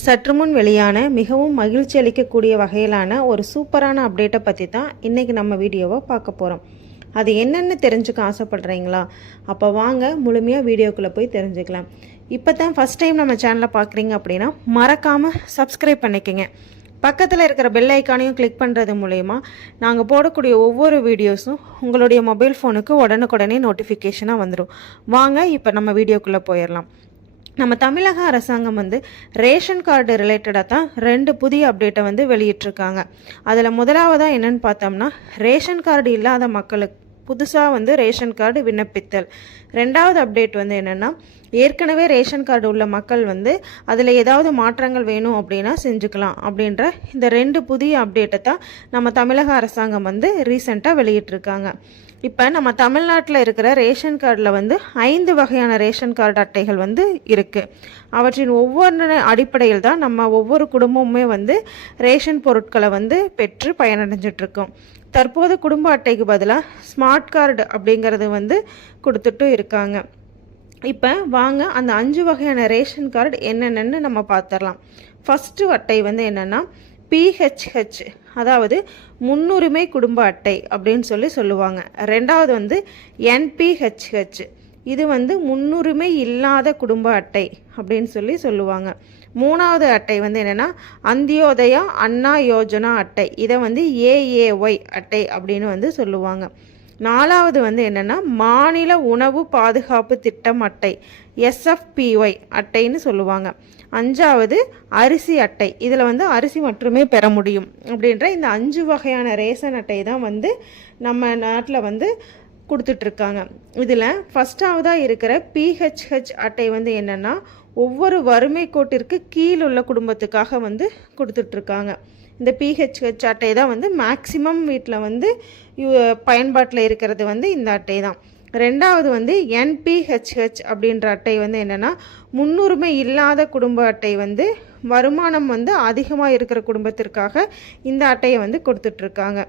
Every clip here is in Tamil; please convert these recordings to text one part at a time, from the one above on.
சற்று முன் வெளியான மிகவும் மகிழ்ச்சி அளிக்கக்கூடிய வகையிலான ஒரு சூப்பரான அப்டேட்டை பற்றி தான் இன்றைக்கி நம்ம வீடியோவை பார்க்க போகிறோம். அது என்னென்னு தெரிஞ்சுக்க ஆசைப்படுறீங்களா? அப்போ வாங்க முழுமையாக வீடியோக்குள்ளே போய் தெரிஞ்சுக்கலாம். இப்போ தான் ஃபஸ்ட் டைம் நம்ம சேனலை பார்க்குறீங்க அப்படின்னா மறக்காமல் சப்ஸ்கிரைப் பண்ணிக்கோங்க. பக்கத்தில் இருக்கிற பெல் ஐக்கானையும் கிளிக் பண்ணுறது மூலயமா நாங்கள் போடக்கூடிய ஒவ்வொரு வீடியோஸும் உங்களுடைய மொபைல் ஃபோனுக்கு உடனுக்குடனே நோட்டிஃபிகேஷனாக வந்துடும். வாங்க இப்போ நம்ம வீடியோக்குள்ளே போயிடலாம். நம்ம தமிழக அரசாங்கம் ரேஷன் கார்டு ரிலேட்டடாக தான் 2 புதிய அப்டேட்டை வெளியிட்டிருக்காங்க. அதில் முதலாவதாக என்னென்னு பார்த்தோம்னா, ரேஷன் கார்டு இல்லாத மக்களுக்கு புதுசாக ரேஷன் கார்டு விண்ணப்பித்தல். 2வது அப்டேட் என்னென்னா, ஏற்கனவே ரேஷன் கார்டு உள்ள மக்கள் அதில் ஏதாவது மாற்றங்கள் வேணும் அப்படின்னா செஞ்சுக்கலாம் அப்படின்ற இந்த 2 புதிய அப்டேட்டை தான் நம்ம தமிழக அரசாங்கம் ரீசெண்டாக வெளியிட்டிருக்காங்க. இப்போ நம்ம தமிழ்நாட்டில் இருக்கிற ரேஷன் கார்டில் 5 வகையான ரேஷன் கார்டு அட்டைகள் இருக்குது. அவற்றின் ஒவ்வொரு அடிப்படையில் தான் நம்ம ஒவ்வொரு குடும்பமுமே ரேஷன் பொருட்களை பெற்று பயனடைஞ்சிட்ருக்கோம். தற்போது குடும்ப அட்டைக்கு பதிலாக ஸ்மார்ட் கார்டு அப்படிங்கிறது கொடுத்துட்டு இருக்காங்க. இப்போ வாங்க அந்த 5 வகையான ரேஷன் கார்டு என்னென்னு நம்ம பார்த்துடலாம். ஃபஸ்ட்டு அட்டை என்னென்னா PHH, அதாவது முன்னுரிமை குடும்ப அட்டை அப்படின்னு சொல்லுவாங்க. 2வது NPHH, இது முன்னுரிமை இல்லாத குடும்ப அட்டை அப்படின்னு சொல்லுவாங்க. 3வது அட்டை என்னென்னா அந்தியோதயா அண்ணா யோஜனா அட்டை, இதை AAY அட்டை அப்படின்னு சொல்லுவாங்க. 4வது என்னென்னா மாநில உணவு பாதுகாப்பு திட்டம் அட்டை, SFPY அட்டைன்னு சொல்லுவாங்க. 5வது அரிசி அட்டை, இதில் அரிசி மட்டுமே பெற முடியும் அப்படின்ற இந்த 5 வகையான ரேஷன் அட்டை தான் நம்ம நாட்டில் கொடுத்துட்ருக்காங்க. இதில் ஃபஸ்ட்டாவதாக இருக்கிற PHH அட்டை என்னென்னா ஒவ்வொரு வறுமை கோட்டிற்கு கீழுள்ள குடும்பத்துக்காக கொடுத்துட்ருக்காங்க. இந்த PHH அட்டை தான் மேக்சிமம் வீட்டில் பயன்பாட்டில் இருக்கிறது இந்த அட்டை தான். 2வது NPHH அப்படின்ற அட்டை என்னென்னா முன்னுரிமை இல்லாத குடும்ப அட்டை, வருமானம் அதிகமாக இருக்கிற குடும்பத்திற்காக இந்த அட்டையை கொடுத்துட்ருக்காங்க.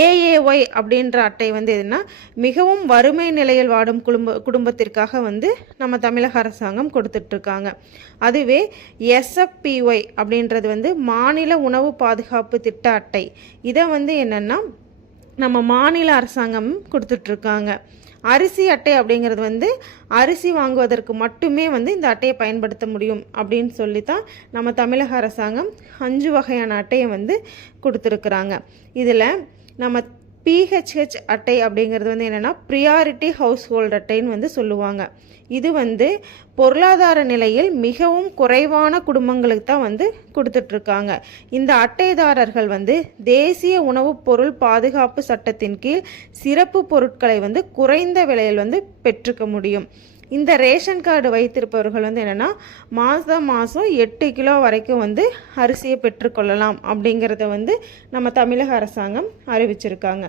AAY அப்படின்ற அட்டை எதுனா மிகவும் வறுமை நிலையில் வாடும் குடும்பத்திற்காக நம்ம தமிழக அரசாங்கம் கொடுத்துட்ருக்காங்க. அதுவே SFPY அப்படின்றது மாநில உணவு பாதுகாப்பு திட்ட அட்டை, இதை என்னென்னா நம்ம மாநில அரசாங்கம் கொடுத்துட்ருக்காங்க. அரிசி அட்டை அப்படிங்கிறது அரிசி வாங்குவதற்கு மட்டுமே இந்த அட்டையை பயன்படுத்த முடியும் அப்படின்னு சொல்லி தான் நம்ம தமிழக அரசாங்கம் 5 வகையான அட்டையை கொடுத்துருக்குறாங்க. இதில் நம்ம PHH அட்டை அப்படிங்கிறது என்னென்னா ப்ரியாரிட்டி ஹவுஸ் ஹோல்ட் அட்டைன்னு சொல்லுவாங்க. இது பொருளாதார நிலையில் மிகவும் குறைவான குடும்பங்களுக்கு தான் கொடுத்துட்ருக்காங்க. இந்த அட்டைதாரர்கள் தேசிய உணவுப் பொருள் பாதுகாப்பு சட்டத்தின் கீழ் சிறப்பு பொருட்களை குறைந்த விலையில் பெற்றுக்க முடியும். இந்த ரேஷன் கார்டு வைத்திருப்பவர்கள் என்னென்னா மாதம் 8 கிலோ வரைக்கும் அரிசியை பெற்றுக்கொள்ளலாம் அப்படிங்கிறத நம்ம தமிழக அரசாங்கம் அறிவிச்சிருக்காங்க.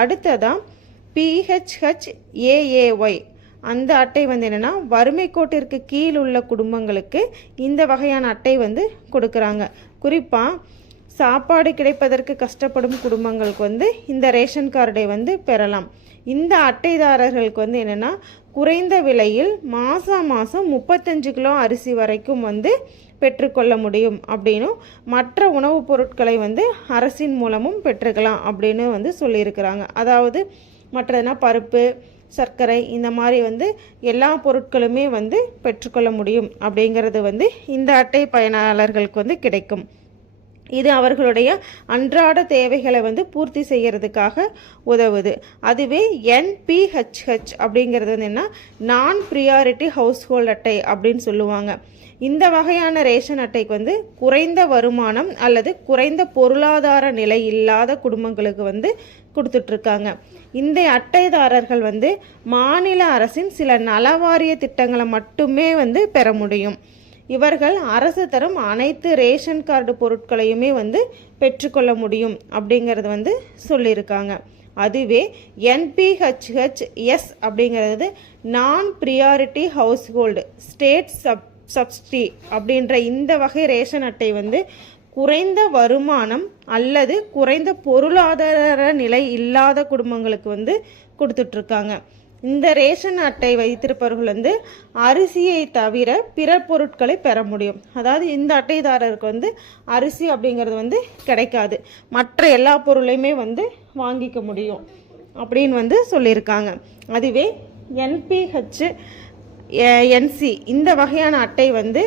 அடுத்ததான் PHHAAY, அந்த அட்டை என்னென்னா வறுமை கோட்டிற்கு கீழ் உள்ள குடும்பங்களுக்கு இந்த வகையான அட்டை கொடுக்குறாங்க. குறிப்பாக சாப்பாடு கிடைப்பதற்கு கஷ்டப்படும் குடும்பங்களுக்கு இந்த ரேஷன் கார்டை பெறலாம். இந்த அட்டைதாரர்களுக்கு என்னென்னா குறைந்த விலையில் மாதம் 35 கிலோ அரிசி வரைக்கும் பெற்றுக்கொள்ள முடியும் அப்படின்னும் மற்ற உணவுப் பொருட்களை அரசின் மூலமும் பெற்றுக்கலாம் அப்படின்னு சொல்லியிருக்கிறாங்க. அதாவது மற்றதுனா பருப்பு, சர்க்கரை, இந்த மாதிரி எல்லா பொருட்களுமே பெற்றுக்கொள்ள முடியும் அப்படிங்கிறது இந்த அட்டை பயனாளர்களுக்கு கிடைக்கும். இது அவர்களுடைய அன்றாட தேவைகளை பூர்த்தி செய்கிறதுக்காக உதவுது. அதுவே NPHH அப்படிங்கிறது என்னென்னா நான் ப்ரியாரிட்டி ஹவுஸ் ஹோல்ட் அட்டை அப்படின்னு சொல்லுவாங்க. இந்த வகையான ரேஷன் அட்டைக்கு குறைந்த வருமானம் அல்லது குறைந்த பொருளாதார நிலை இல்லாத குடும்பங்களுக்கு கொடுத்துட்ருக்காங்க. இந்த அட்டைதாரர்கள் மாநில அரசின் சில நலவாரிய திட்டங்களை மட்டுமே பெற முடியும். இவர்கள் அரசு தரும் அனைத்து ரேஷன் கார்டு பொருட்களையுமே பெற்றுக்கொள்ள முடியும் அப்படிங்கிறது சொல்லியிருக்காங்க. அதுவே NPHHS அப்படிங்கிறது நான் priority house hold state subsidy அப்படின்ற இந்த வகை ரேஷன் அட்டை குறைந்த வருமானம் அல்லது குறைந்த பொருளாதார நிலை இல்லாத குடும்பங்களுக்கு கொடுத்துட்ருக்காங்க. இந்த ரேஷன் அட்டை வைத்திருப்பவர்கள் வந்து அரிசியை தவிர பிற பொருட்களை பெற முடியும். அதாவது இந்த அட்டைதாரருக்கு வந்து அரிசி அப்படிங்கிறது வந்து கிடைக்காது, மற்ற எல்லா பொருளையுமே வந்து வாங்கிக்க முடியும் அப்படின்னு வந்து சொல்லியிருக்காங்க. அதுவே என்பிஹெச் என்சி இந்த வகையான அட்டை வந்து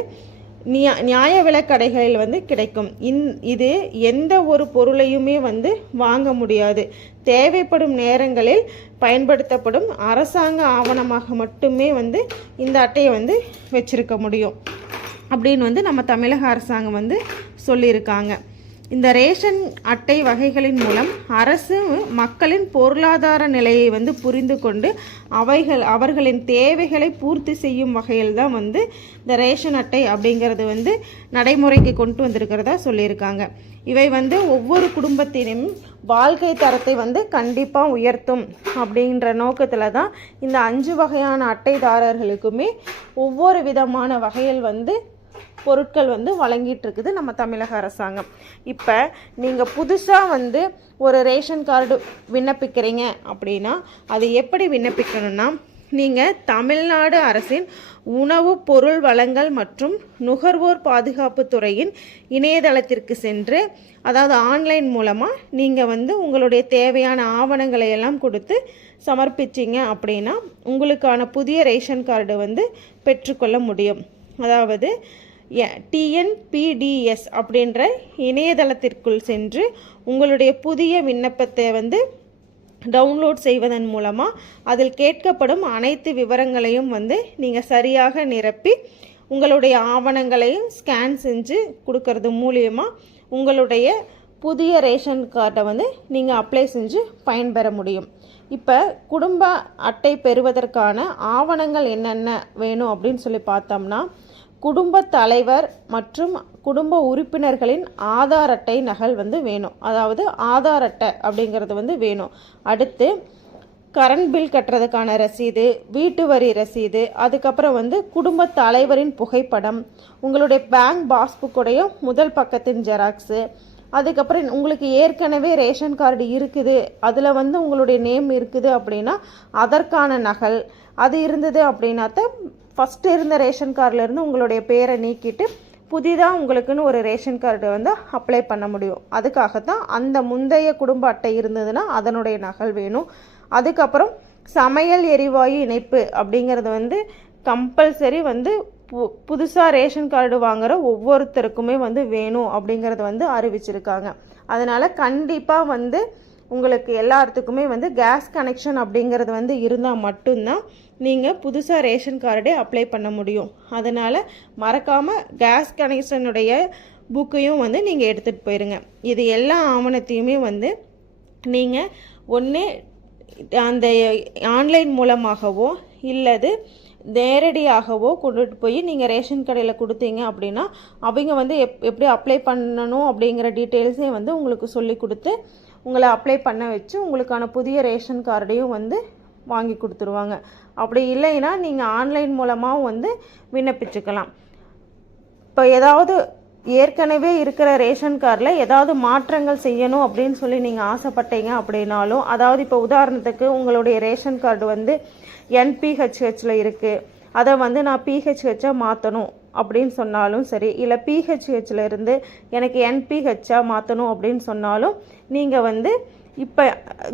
நியாய விலைக்கடைகளில் வந்து கிடைக்கும். இது எந்த ஒரு பொருளையுமே வந்து வாங்க முடியாது. தேவைப்படும் நேரங்களில் பயன்படுத்தப்படும் அரசாங்க ஆவணமாக மட்டுமே வந்து இந்த அட்டையை வந்து வச்சிருக்க முடியும் அப்படின்னு வந்து நம்ம தமிழக அரசாங்கம் வந்து சொல்லியிருக்காங்க. இந்த ரேஷன் அட்டை வகைகளின் மூலம் அரசு மக்களின் பொருளாதார நிலையை வந்து புரிந்து கொண்டு அவர்களின் தேவைகளை பூர்த்தி செய்யும் வகையில் தான் வந்து இந்த ரேஷன் அட்டை அப்படிங்கிறது வந்து நடைமுறைக்கு கொண்டு வந்திருக்கிறதா சொல்லியிருக்காங்க. இவை வந்து ஒவ்வொரு குடும்பத்திനും வாழ்க்கை தரத்தை வந்து கண்டிப்பாக உயர்த்தும் அப்படின்ற நோக்கத்தில் தான் இந்த 5 வகையான அட்டைதாரர்களுக்குமே ஒவ்வொரு விதமான வகையில் வந்து பொருட்கள் வந்து வழங்கிட்டு இருக்குது நம்ம தமிழக அரசாங்கம். இப்போ நீங்கள் புதுசாக வந்து ஒரு ரேஷன் கார்டு விண்ணப்பிக்கிறீங்க அப்படின்னா அது எப்படி விண்ணப்பிக்கணும்னா, நீங்கள் தமிழ்நாடு அரசின் உணவு பொருள் வழங்கல் மற்றும் நுகர்வோர் பாதுகாப்பு துறையின் இணையதளத்திற்கு சென்று, அதாவது ஆன்லைன் மூலமாக நீங்கள் வந்து உங்களுடைய தேவையான ஆவணங்களை எல்லாம் கொடுத்து சமர்ப்பிச்சிங்க அப்படின்னா உங்களுக்கான புதிய ரேஷன் கார்டு வந்து பெற்றுக்கொள்ள முடியும். அதாவது TNPDS அப்படின்ற இணையதளத்திற்குள் சென்று உங்களுடைய புதிய விண்ணப்பத்தை வந்து டவுன்லோட் செய்வதன் மூலமாக அதில் கேட்கப்படும் அனைத்து விவரங்களையும் வந்து நீங்கள் சரியாக நிரப்பி உங்களுடைய ஆவணங்களையும் ஸ்கேன் செஞ்சு கொடுக்கறது மூலியமாக உங்களுடைய புதிய ரேஷன் கார்டை வந்து நீங்கள் அப்ளை செஞ்சு பயன்பெற முடியும். இப்போ குடும்ப அட்டை பெறுவதற்கான ஆவணங்கள் என்னென்ன வேணும் அப்படின்னு சொல்லி பார்த்தோம்னா, குடும்ப தலைவர் மற்றும் குடும்ப உறுப்பினர்களின் ஆதார் அட்டை நகல் வந்து வேணும். அதாவது ஆதார் அட்டை அப்படிங்கிறது வந்து வேணும். அடுத்து கரண்ட் பில் கட்டுறதுக்கான ரசீது, வீட்டு வரி ரசீது, அதுக்கப்புறம் வந்து குடும்ப தலைவரின் புகைப்படம், உங்களுடைய பேங்க் பாஸ்புக்குடைய முதல் பக்கத்தின் ஜெராக்ஸு, அதுக்கப்புறம் உங்களுக்கு ஏற்கனவே ரேஷன் கார்டு இருக்குது, அதில் வந்து உங்களுடைய நேம் இருக்குது அப்படின்னா அதற்கான நகல், அது இருந்தது அப்படின்னாத்த ஃபஸ்ட்டு இருந்த ரேஷன் கார்டிலேருந்து உங்களுடைய பேரை நீக்கிட்டு புதிதாக உங்களுக்குன்னு ஒரு ரேஷன் கார்டு வந்து அப்ளை பண்ண முடியும். அதுக்காகத்தான் அந்த முந்தைய குடும்ப அட்டை இருந்ததுன்னா அதனுடைய நகல் வேணும். அதுக்கப்புறம் சமையல் எரிவாயு இணைப்பு அப்படிங்கிறது வந்து கம்பல்சரி வந்து புதுசாக ரேஷன் கார்டு வாங்குகிற ஒவ்வொருத்தருக்குமே வந்து வேணும் அப்படிங்கிறது வந்து அறிவிச்சிருக்காங்க. அதனால் கண்டிப்பாக வந்து உங்களுக்கு எல்லாத்துக்குமே வந்து கேஸ் கனெக்ஷன் அப்படிங்கிறது வந்து இருந்தால் மட்டும்தான் நீங்கள் புதுசாக ரேஷன் கார்டே அப்ளை பண்ண முடியும். அதனால் மறக்காமல் கேஸ் கனெக்ஷனுடைய புக்கையும் வந்து நீங்கள் எடுத்துகிட்டு போயிருங்க. இது எல்லா ஆவணத்தையுமே வந்து நீங்கள் ஒன்று அந்த ஆன்லைன் மூலமாகவோ இல்லது நேரடியாகவோ கொண்டுட்டு போய் நீங்கள் ரேஷன் கடையில் கொடுத்தீங்க அப்படின்னா அவங்க வந்து எப்படி அப்ளை பண்ணணும் அப்படிங்கிற டீட்டெயில்ஸே வந்து உங்களுக்கு சொல்லி கொடுத்து உங்களை அப்ளை பண்ண வச்சு உங்களுக்கான புதிய ரேஷன் கார்டையும் வந்து வாங்கி கொடுத்துருவாங்க. அப்படி இல்லைன்னா நீங்கள் ஆன்லைன் மூலமாகவும் வந்து விண்ணப்பிச்சுக்கலாம். இப்போ ஏதாவது ஏற்கனவே இருக்கிற ரேஷன் கார்டில் ஏதாவது மாற்றங்கள் செய்யணும் அப்படின்னு சொல்லி நீங்கள் ஆசைப்பட்டீங்க அப்படின்னாலும், அதாவது இப்போ உதாரணத்துக்கு உங்களுடைய ரேஷன் கார்டு வந்து NPHHல இருக்குது, அதை வந்து நான் PHHஆ மாற்றணும் அப்படின்னு சொன்னாலும் சரி, இல்லை PHHல இருந்து எனக்கு NPHஆ மாற்றணும் அப்படின்னு சொன்னாலும் நீங்கள் வந்து இப்போ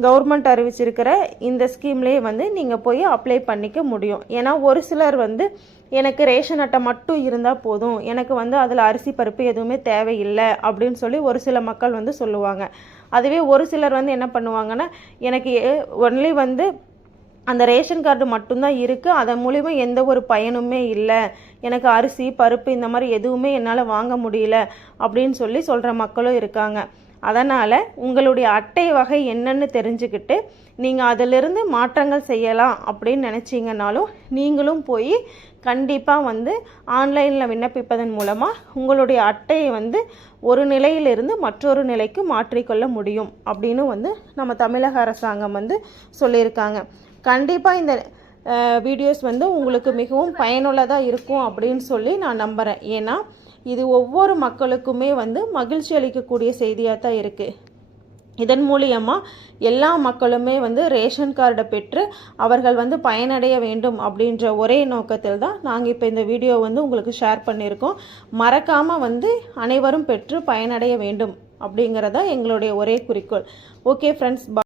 கவர்மெண்ட் அறிவிச்சிருக்கிற இந்த ஸ்கீம்லேயே வந்து நீங்கள் போய் அப்ளை பண்ணிக்க முடியும். ஏன்னா ஒரு சிலர் வந்து எனக்கு ரேஷன் அட்டை மட்டும் இருந்தால் போதும், எனக்கு வந்து அதில் அரிசி பருப்பு எதுவுமே தேவையில்லை அப்படின்னு சொல்லி ஒரு சில மக்கள் வந்து சொல்லுவாங்க. அதுவே ஒரு சிலர் வந்து என்ன பண்ணுவாங்கன்னா, எனக்கு ஒன்லி வந்து அந்த ரேஷன் கார்டு மட்டும்தான் இருக்குது, அதன் மூலிமா எந்த ஒரு பயனுமே இல்லை, எனக்கு அரிசி பருப்பு இந்த மாதிரி எதுவுமே என்னால் வாங்க முடியல அப்படின்னு சொல்லி சொல்கிற மக்களும் இருக்காங்க. அதனால் உங்களுடைய அட்டை வகை என்னன்னு தெரிஞ்சுக்கிட்டு நீங்கள் அதிலிருந்து மாற்றங்கள் செய்யலாம் அப்படின்னு நினச்சிங்கனாலும் நீங்களும் போய் கண்டிப்பாக வந்து ஆன்லைனில் விண்ணப்பிப்பதன் மூலமாக உங்களுடைய அட்டையை வந்து ஒரு நிலையிலிருந்து மற்றொரு நிலைக்கு மாற்றிக்கொள்ள முடியும் அப்படின்னு வந்து நம்ம தமிழக அரசாங்கம் வந்து சொல்லியிருக்காங்க. கண்டிப்பாக இந்த வீடியோஸ் வந்து உங்களுக்கு மிகவும் பயனுள்ளதாக இருக்கும் அப்படின்னு சொல்லி நான் நம்புகிறேன். ஏன்னா இது ஒவ்வொரு மக்களுக்குமே வந்து மகிழ்ச்சி அளிக்கக்கூடிய செய்தியாக தான் இருக்குது. இதன் மூலியமாக எல்லா மக்களுமே வந்து ரேஷன் கார்டை பெற்று அவர்கள் வந்து பயனடைய வேண்டும் அப்படின்ற ஒரே நோக்கத்தில் தான் நாங்கள் இப்போ இந்த வீடியோ வந்து உங்களுக்கு ஷேர் பண்ணியிருக்கோம். மறக்காமல் வந்து அனைவரும் பெற்று பயனடைய வேண்டும் அப்படிங்கிறதா எங்களுடைய ஒரே குறிக்கோள். Okay friends.